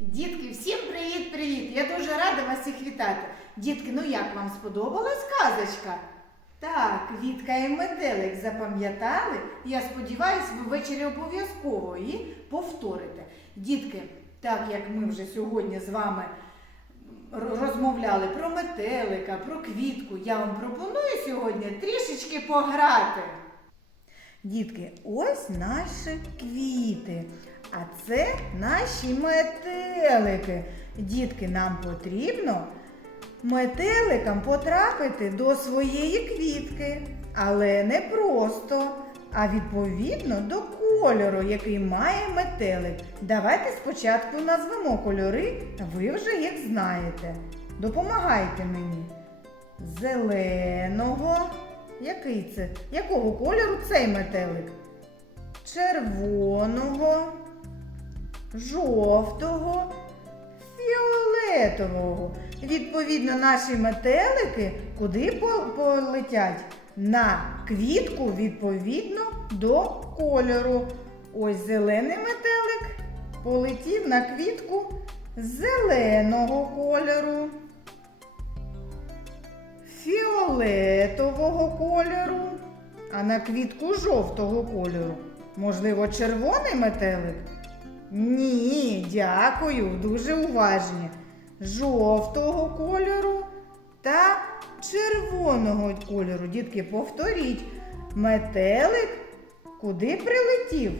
Дітки, всім привіт-привіт! Я дуже рада вас всіх вітати. Дітки, ну як вам сподобалась казочка? Так, Вітка і метелик запам'ятали. Я сподіваюся, ви ввечері обов'язково її повторите. Дітки, так як ми вже сьогодні з вами розмовляли про метелика, про квітку, я вам пропоную сьогодні трішечки пограти. Дітки, ось наші квіти. А це наші метелики. Дітки, нам потрібно метеликам потрапити до своєї квітки. Але не просто, а відповідно до кольору, який має метелик. Давайте спочатку назвемо кольори, ви вже їх знаєте. Допомагайте мені. Зеленого. Який це? Якого кольору цей метелик? Червоного, жовтого, фіолетового. Відповідно, наші метелики куди полетять? На квітку відповідно до кольору. Ось зелений метелик полетів на квітку зеленого кольору фіолетового кольору, а на квітку жовтого кольору. Можливо, червоний метелик? Ні, дякую, дуже уважні. Жовтого кольору та червоного кольору. Дітки, повторіть. Метелик куди прилетів?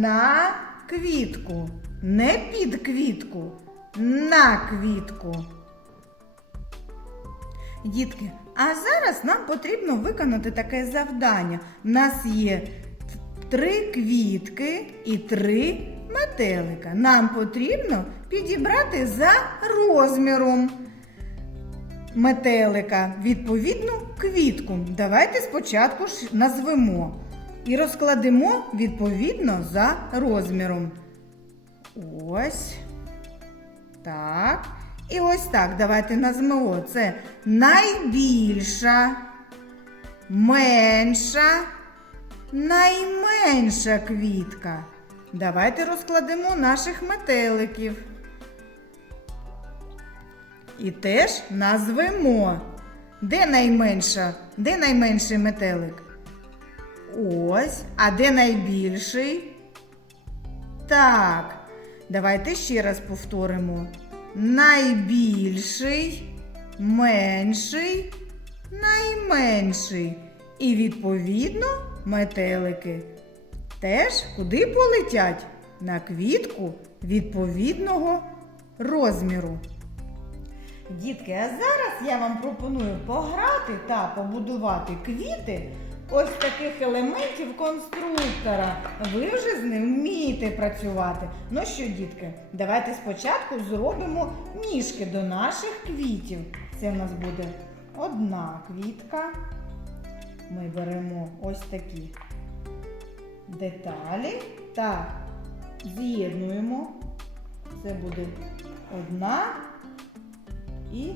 На квітку. Не під квітку, на квітку. Дітки, а зараз нам потрібно виконати таке завдання. У нас є три квітки і три метелика. Нам потрібно підібрати за розміром метелика відповідну квітку. Давайте спочатку ж назвемо і розкладемо відповідно за розміром. Ось. Так. І ось так. Давайте назвемо. Це найбільша, менша, найменша квітка. Давайте розкладемо наших метеликів. І теж назвемо. Де найменша? Де найменший метелик? Ось. А де найбільший? Так. Давайте ще раз повторимо. Найбільший, менший, найменший. І відповідно метелики. Теж куди полетять? На квітку відповідного розміру. Дітки, а зараз я вам пропоную пограти та побудувати квіти ось таких елементів конструктора. Ви вже з ним вмієте працювати. Ну що, дітки, давайте спочатку зробимо ніжки до наших квітів. Це в нас буде одна квітка. Ми беремо ось такі деталі та з'єднуємо. Це буде одна і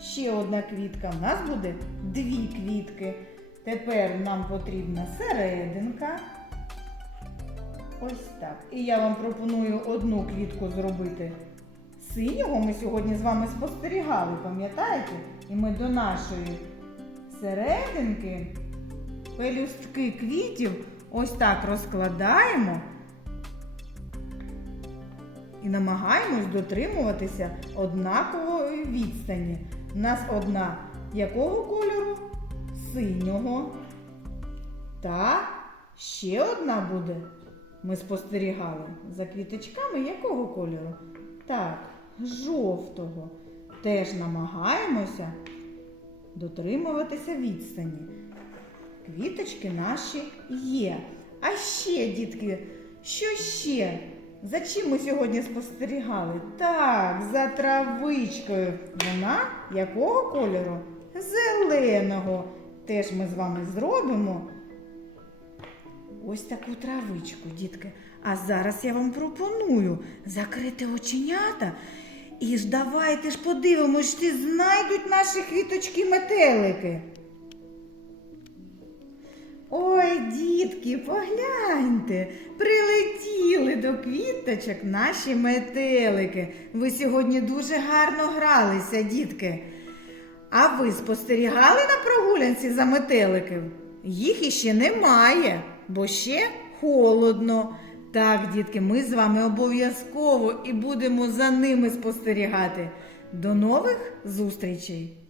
ще одна квітка. У нас буде дві квітки. Тепер нам потрібна серединка. Ось так. І я вам пропоную одну квітку зробити синього. Ми сьогодні з вами спостерігали, пам'ятаєте? І ми до нашої серединки пелюстки квітів ось так розкладаємо і намагаємось дотримуватися однакової відстані. У нас одна якого кольору? Синього. Та ще одна буде. Ми спостерігали за квіточками якого кольору? Так, жовтого. Теж намагаємося дотримуватися відстані. Квіточки наші є. А ще, дітки, що ще? За чим ми сьогодні спостерігали? Так, за травичкою. Вона якого кольору? Зеленого. Теж ми з вами зробимо ось таку травичку, дітки. А зараз я вам пропоную закрити оченята. І ж давайте ж подивимось, чи знайдуть наші квіточки метелики. Ой, дітки, погляньте, прилетіли до квіточок наші метелики. Ви сьогодні дуже гарно гралися, дітки. А ви спостерігали на прогулянці за метеликів? Їх іще немає, бо ще холодно. Так, дітки, ми з вами обов'язково і будемо за ними спостерігати. До нових зустрічей!